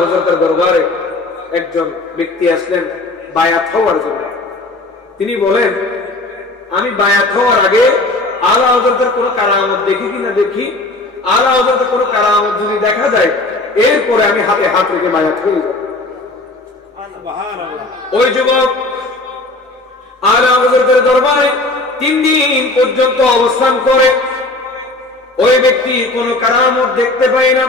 হযরতের দরবারে একজন ব্যক্তি আসলেন বায়াত হওয়ার জন্য। তিনি বলেন, আমি বায়াত হওয়ার আগে আলা হযরতের কোনো কারামত দেখি কিনা দেখি, আলা হযরতের কোনো কারামত যদি দেখা যায় এরপরে আমি হাতে হাত রেখে বায়াত হয়ে যাব। ওই যুবক আলা হযরতের দরবারে 3 দিন পর্যন্ত অবস্থান করে। ওই ব্যক্তি কোনো কারামত দেখতে পায় না।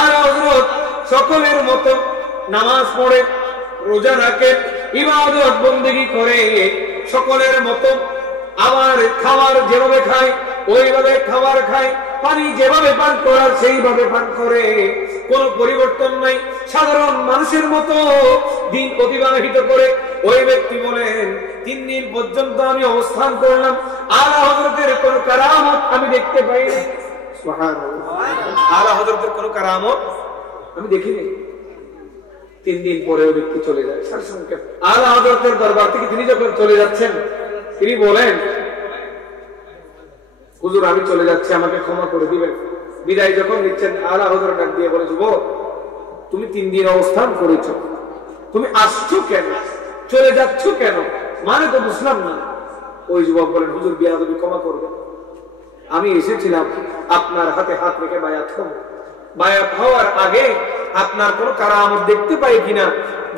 আলা হযরত সকলের মতো নামাজ পড়ে, রোজা রাখে, ইবাদত বন্দেগী করে সকলের মতো। আবার খাবার যেভাবে খায় ওইভাবে খাবার খায়, পানি যেভাবে পান করার সেইভাবে পান করে, কোনো পরিবর্তন নাই, সাধারণ মানুষের মতো দিন অতিবাহিত করে। ওই ব্যক্তি বলেন, 3 দিন পর্যন্ত আমি অবস্থান করলাম, আলা হযরতের কোনো কারামত আমি দেখতে পাইনি। সুবহানাল্লাহ, আলা হযরতের কোনো কারামত আমি দেখিনি। 3 দিন পরে ওই ব্যক্তি চলে যায়। আলা হযরতের দরবার থেকে তিনি যখন চলে যাচ্ছেন, তিনি বলেন, হুজুর আমি চলে যাচ্ছি, আমাকে ক্ষমা করে দিবেন। বিদায় যখন নিচ্ছেন, আলা হযরত ডাক দিয়ে বলে, যুবক তুমি 3 দিন অবস্থান করেছো, তুমি আসছো কেন, চলে যাচ্ছ কেন, মানে তো বুঝলাম না। ওই যুবক বলেন, হুজুর বিয়াদবি ক্ষমা করবেন, আমি এসেছিলাম আপনার হাতে হাত রেখে বায়াত হব। বায়াত হওয়ার আগে আপনার কোনো কারামত দেখতে পাই কিনা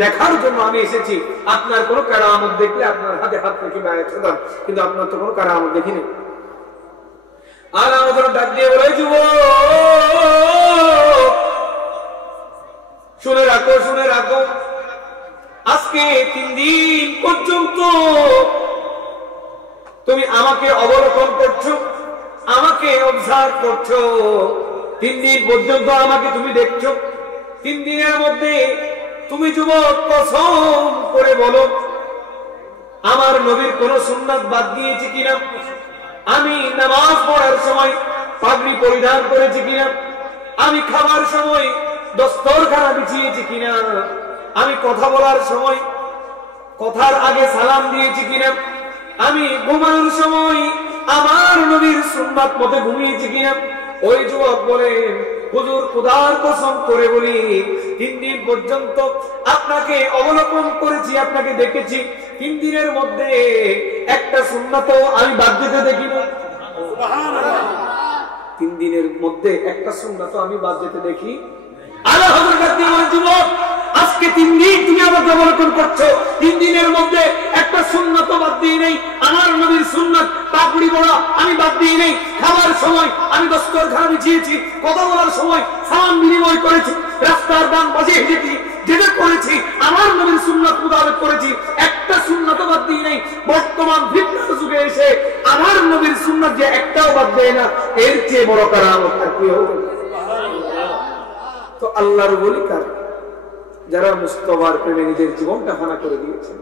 দেখার জন্য আমি এসেছি। আপনার কোনো কারামত দেখলে আপনার হাতে হাত রেখে বায়াত হতাম, কিন্তু আপনার তো কোনো কারামত দেখিনি। আলা হযরত ডাক দিয়ে বলে, যুবক শুনে রাখো, শুনে রাখো, আজকে 3 দিন পর্যন্ত তুমি আমাকে অবলোকন করছো, আমাকে অবজার্ভ করছো, 3 দিন পর্যন্ত আমাকে তুমি দেখছো। 3 দিনের মধ্যে তুমি যুবক কসম করে বলো, আমার নবীর কোন সুন্নাত বাদ দিয়েছি কিনা, আমি নামাজ পড়ার সময় পাগড়ি পরিধান করেছি কিনা, আমি খাবার সময় দস্তরখানা বিছিয়েছি কিনা, আমি কথা বলার সময় কথার আগে সালাম দিয়েছি কিনা, আমি ঘুমানোর সময় আমার নবীর সুন্নাত মতে ঘুমিয়েছি কিনা। ওই যুবক বলেন, হুজুর খোদার কসম করে বলি, 3 দিন পর্যন্ত আপনাকে অবলোকন করেছি, আপনাকে দেখেছি, 3 দিনের মধ্যে একটা সুন্নাতও আমি বাদ দিতে দেখিনি। সুবহানাল্লাহ, 3 দিনের মধ্যে একটা সুন্নাতও আমি বাদ দিতে দেখি। আলা হযরত যুবক আজকে 3 দিন তুমি আমাকে অবলোকন করছো, 3 দিনের মধ্যে একটা সুন্নাত বাদ দিই নেই, আমার নবীর সুন্নাত পাগড়ি পরা আমি বাদ দিই নেই, খাবার সময় আমি দস্তরখানা বিছিয়েছি, কথা বলার সময় সালাম বিনিময় করেছি, রাস্তার ডান পাশে হেঁটেছি, যেটা করেছি আমার নবীর সুন্নাত মোতাবেক করেছি, একটা সুন্নাত বাদ দিই নেই। বর্তমান ফিতনার যুগে এসে আমার নবীর সুন্নাত যে একটাও বাদ দেয় না, এর চেয়ে বড় কারামত আর কি হবে? তো আল্লাহর ওলি কারা? যারা মুস্তাফার প্রেমে নিজের জীবনটা ফানা করে দিয়েছেন।